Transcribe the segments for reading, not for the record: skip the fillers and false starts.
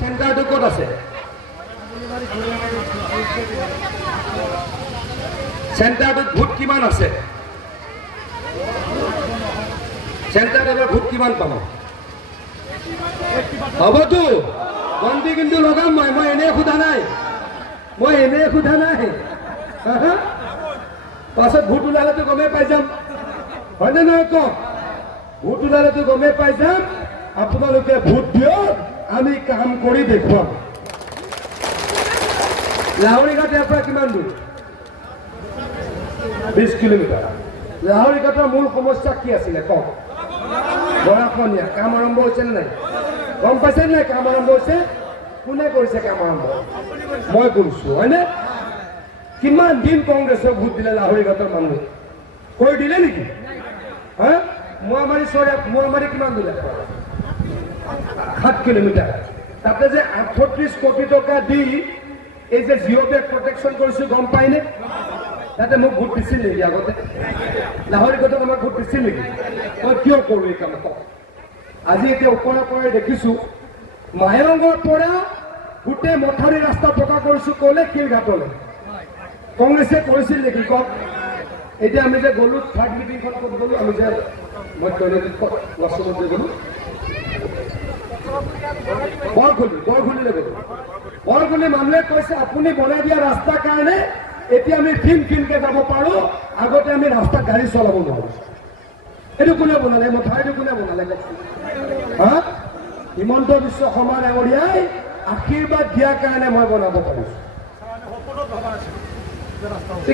চেণ্টাৰটো ক'ত আছে? চেণ্টাৰটোত ভোট কিমান আছে? চেণ্টাৰটোত ভোট কিমান পাব? হ'বতো গন্তি কিন্তু লগাম মই এনেই সোধা নাই, পাছত ভোট ওলালেতো গমেই পাই যাম, হয়নে নহয় কওক? ভোট ওলালেতো গমেই পাই যাম। আপোনালোকে ভোট দিয়ক, আমি কাম কৰি দেখুৱাম। লাহৰীঘাট ইয়াৰ পৰা কিমান দূৰ? 20 কিলোমিটাৰ। লাহৰীঘাটৰ মূল সমস্যা কি আছিলে কওক? গৰাখহনীয়া। কাম আৰম্ভ হৈছে নে নাই? গম পাইছে নাই কাম আৰম্ভ হৈছে? কোনে কৰিছে কাম আৰম্ভ? মই কৰিছোঁ, হয়নে? কিমান দিন কংগ্ৰেছক ভোট দিলে লাহৰীঘাটৰ মানুহে? কৰি দিলে নেকি? হা? মোৱামাৰী কিমান দূৰ? 7 কিলোমিটাৰ। তাতে যে 38 কোটি টকা দি এই যে জিঅ' বেগ প্ৰটেকশ্যন কৰিছোঁ গম পায়নে? তাতে মোক ভোট দিছিল নেকি আগতে? লাহৰীঘাটত আমাক ভোট দিছিল নেকি? মই কিয় কৰোঁ এই কাম কওক? আজি এতিয়া ওপৰে পৰাই দেখিছোঁ মায়ঙৰ পৰা গোটেই মথাউৰি ৰাস্তা পকা কৰিছোঁ ক'লে শিলঘাটলৈ। কংগ্ৰেছে কৰিছিল নেকি কওক? এতিয়া আমি যে গ'লো থাৰ্ড মিটিংখন ক'ত গ'লো? আমি যে মই গছমত যে গ'লো বৰখুলিলৈ গ'লো। বৰখুলি মানুহে কৈছে আপুনি বনাই দিয়া ৰাস্তাৰ কাৰণে এতিয়া আমি ফিনকে যাব পাৰোঁ, আগতে আমি ৰাস্তাত গাড়ী চলাব নোৱাৰোঁ। এইটো কোনে বনালে? মথাউৰিটো কোনে বনালে কওকচোন? হা? হিমন্ত বিশ্ব শৰ্মা ডাঙৰীয়াই আশীৰ্বাদ দিয়াৰ কাৰণে মই বনাব পাৰিছোঁ।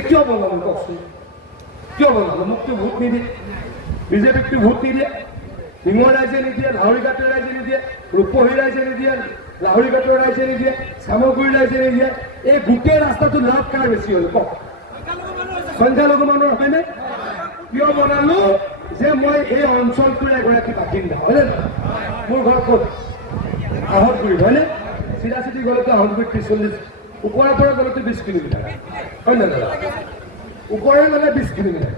কিয় বনালো কওকচোন? কিয় বনালো? মোকতো ভোট নিদিয়ে, বিজেপিকতো ভোট নিদিয়ে, সিঙৰ ৰাইজে নিদিয়ে, লাহৰীঘাটৰ ৰাইজে নিদিয়ে, ৰূপহী ৰাইজে নিদিয়ে, লাহৰীঘাটৰ ৰাইজে নিদিয়ে, চামগুৰি ৰাইজে নিদিয়ে। এই গোটেই ৰাস্তাটো লাভ কাৰ বেছি হ'ল কওক? সংখ্যালঘু মানুহৰ হয়নে? কিয় বনালো? যে মই এই অঞ্চলটোৰ এগৰাকী বাসিন্দা, হয়নে? মোৰ ঘৰ ক'ত? আহতগুৰিত, হয়নে? চিধা চিধি গ'লেতো আহতগুৰিত 40, ওপৰৰ পৰা গ'লেতো 20 কিলোমিটাৰ, হয় নে দাদা? ওপৰে গ'লে 20 কিলোমিটাৰ।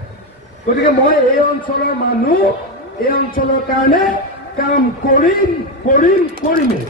গতিকে মই এই অঞ্চলৰ মানুহ, এই অঞ্চলৰ কাৰণে কাম কৰিমেই।